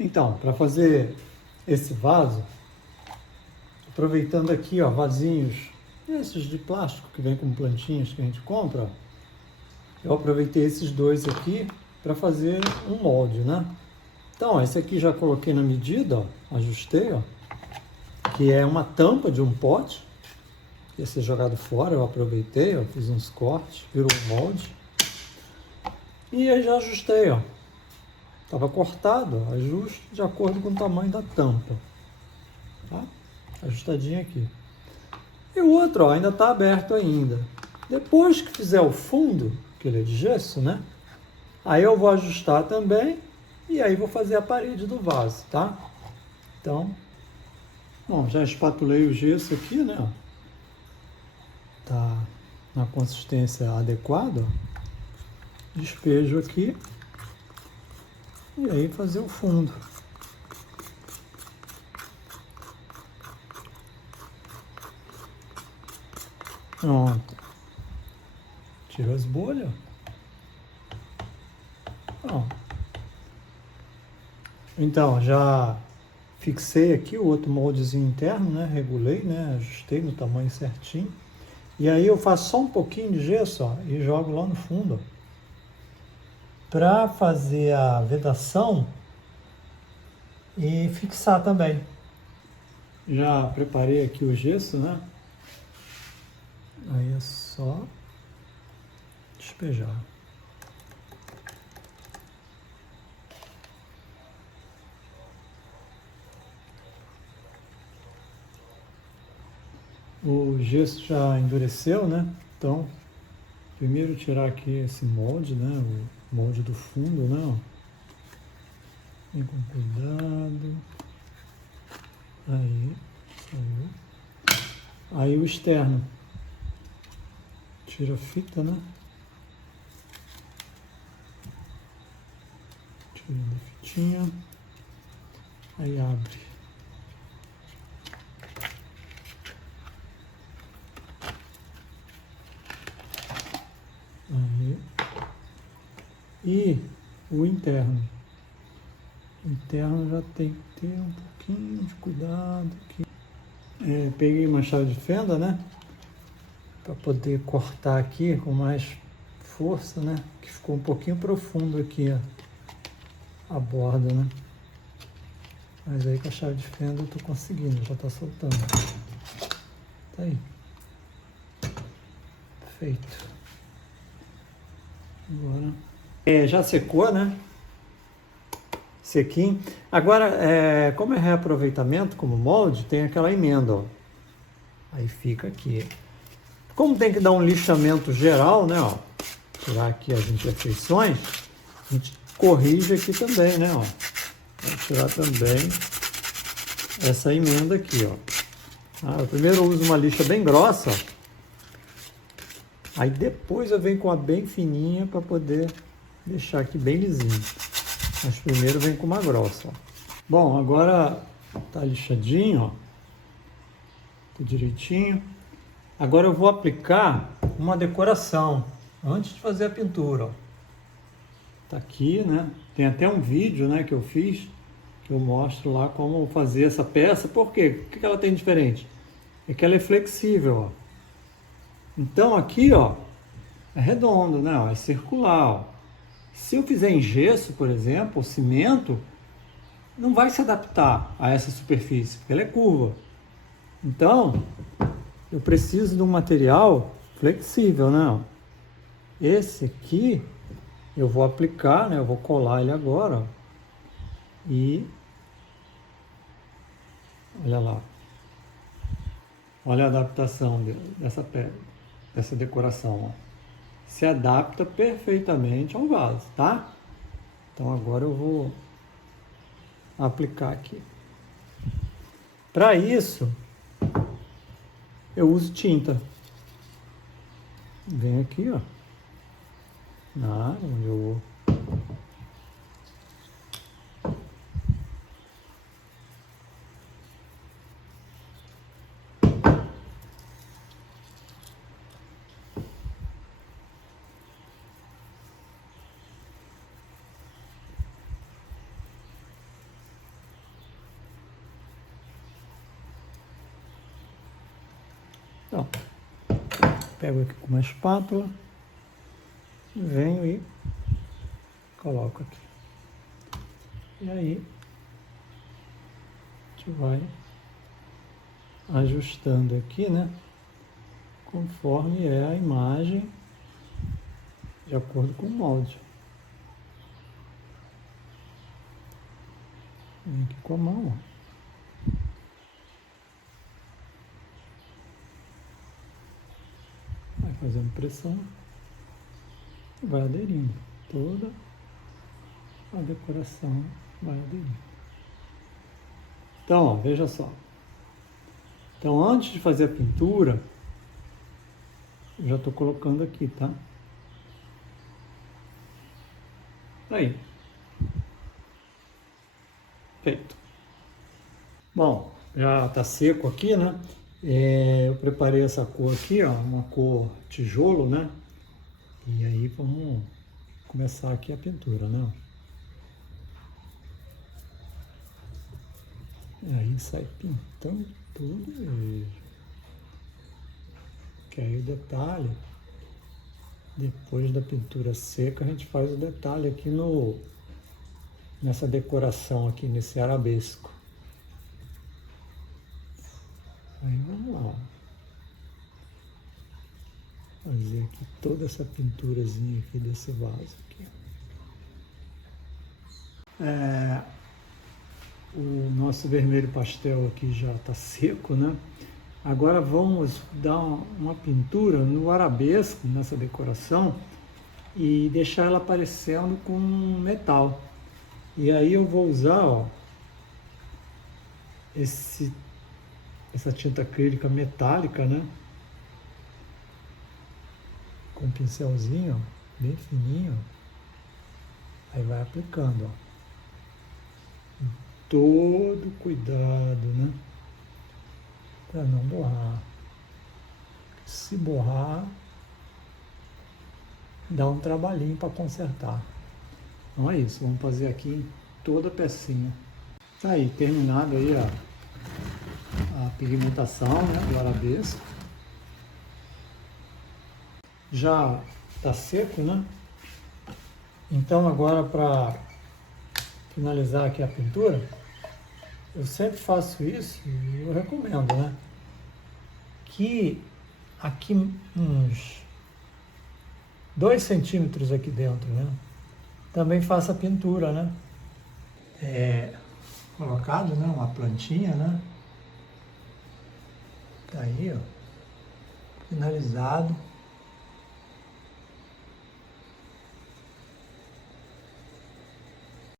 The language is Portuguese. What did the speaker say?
Então, para fazer esse vaso, aproveitando aqui, ó, vasinhos, esses de plástico que vem com plantinhas que a gente compra, ó, eu aproveitei esses dois aqui para fazer um molde, né? Então, esse aqui já coloquei na medida, ó, ajustei, ó, que é uma tampa de um pote, ia ser jogado fora, eu aproveitei, ó, fiz uns cortes, virou um molde. E aí já ajustei, ó. Estava cortado, ó, ajuste de acordo com o tamanho da tampa. Tá? Ajustadinho aqui. E o outro, ó, ainda está aberto ainda. Depois que fizer o fundo, que ele é de gesso, né? Aí eu vou ajustar também e aí vou fazer a parede do vaso, tá? Então, bom, já espatulei o gesso aqui, né? Ó. Tá na consistência adequada, ó. Despejo aqui e aí fazer o fundo. Pronto. Tiro as bolhas. Pronto. Então, já fixei aqui o outro moldezinho interno, né? Regulei, né? Ajustei no tamanho certinho. E aí eu faço só um pouquinho de gesso, ó, e jogo lá no fundo, para fazer a vedação e fixar também. Já preparei aqui o gesso, né? Aí é só despejar. O gesso já endureceu, né? Então, primeiro tirar aqui esse molde, né? O molde do fundo, né? Vem com cuidado. Aí, saiu. Aí o externo. Tira a fita, né? Tira a fitinha. Aí abre. Aí. E o interno. O interno já tem que ter um pouquinho de cuidado aqui. Peguei uma chave de fenda, né? Para poder cortar aqui com mais força, né? Que ficou um pouquinho profundo aqui, ó, a borda, né? Mas aí com a chave de fenda eu tô conseguindo, já tá soltando. Tá aí. Feito. Agora. Já secou, né? Sequinho. Agora, como é reaproveitamento como molde, tem aquela emenda, ó. Aí fica aqui. Como tem que dar um lixamento geral, né, ó, tirar aqui as imperfeições, a gente corrige aqui também, né, ó. Vou tirar também essa emenda aqui, ó. Eu primeiro uso uma lixa bem grossa, ó. Aí depois eu venho com a bem fininha para poder deixar aqui bem lisinho. Mas primeiro vem com uma grossa, ó. Bom, agora tá lixadinho, ó. Tudo direitinho. Agora eu vou aplicar uma decoração antes de fazer a pintura, ó. Tá aqui, né? Tem até um vídeo, né, que eu fiz, que eu mostro lá como fazer essa peça. Por quê? O que ela tem diferente? É que ela é flexível, ó. Então aqui, ó, é redondo, né? Ó, é circular, ó. Se eu fizer em gesso, por exemplo, ou cimento, não vai se adaptar a essa superfície, porque ela é curva. Então, eu preciso de um material flexível, né? Esse aqui eu vou aplicar, né? Eu vou colar ele agora, ó. E olha lá. Olha a adaptação dessa pedra, dessa decoração, ó. Se adapta perfeitamente ao vaso, tá? Então agora eu vou aplicar aqui. Para isso, eu uso tinta. Vem aqui, ó, na área onde eu vou. Então, pego aqui com uma espátula, venho e coloco aqui. E aí, a gente vai ajustando aqui, né? Conforme é a imagem, de acordo com o molde. Vem aqui com a mão, ó. Vai fazendo pressão, vai aderindo. Toda a decoração vai aderindo. Então, ó, veja só. Então, antes de fazer a pintura, eu já estou colocando aqui, tá? Aí. Feito. Bom, já está seco aqui, né? Eu preparei essa cor aqui, ó, uma cor tijolo, né? E aí vamos começar aqui a pintura, né? E aí sai pintando tudo mesmo. Que aí o detalhe, depois da pintura seca, a gente faz o detalhe aqui nessa decoração aqui, nesse arabesco. Aí vamos lá. Fazer aqui toda essa pinturazinha aqui desse vaso aqui. O nosso vermelho pastel aqui já está seco, né? Agora vamos dar uma pintura no arabesco, nessa decoração, e deixar ela parecendo com metal. E aí eu vou usar, ó, essa tinta acrílica metálica, né? Com um pincelzinho, ó, bem fininho. Aí vai aplicando, ó. Todo cuidado, né? Para não borrar. Se borrar, dá um trabalhinho para consertar. Então é isso, vamos fazer aqui em toda a pecinha. Tá aí, terminado aí a pigmentação, né, do arabesco. Já tá seco, né? Então agora, para finalizar aqui a pintura, eu sempre faço isso e eu recomendo, né? Que aqui uns 2 centímetros aqui dentro, né? Também faça a pintura, né? Colocado, né? Uma plantinha, né? Tá aí, ó. Finalizado.